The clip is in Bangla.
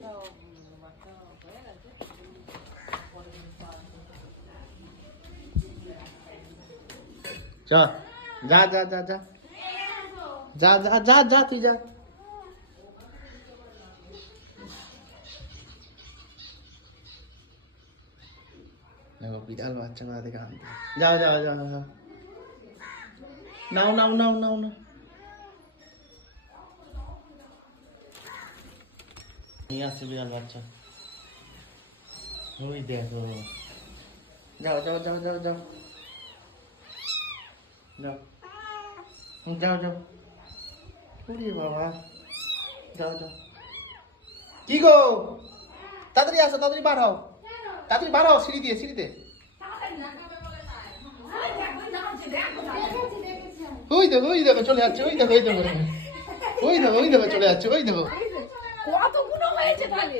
যা যা যা যা যা যা যা যা যা তুই যা দেখো বিড়াল বাচ্চা কোথা থেকে আনতে যাও যাও যাও যাও নাও নাও নাও নাও নাও নিয়ে আসছে বিড়াল বাচ্চা ওই দেখো যাও যাও যাও যাও যাও যাও যাও যাও ওরে বাবা যাও যাও কি গো তাড়াতাড়ি আসো তাড়াতাড়ি বার হও তাড়াতাড়ি বার হও সিঁড়ি দিয়ে সিঁড়িতে ওই দেখো চলে যাচ্ছে ওই দেখো ওই দেখো চলে যাচ্ছে ওই দেখো কতগুলো হয়েছে তাহলে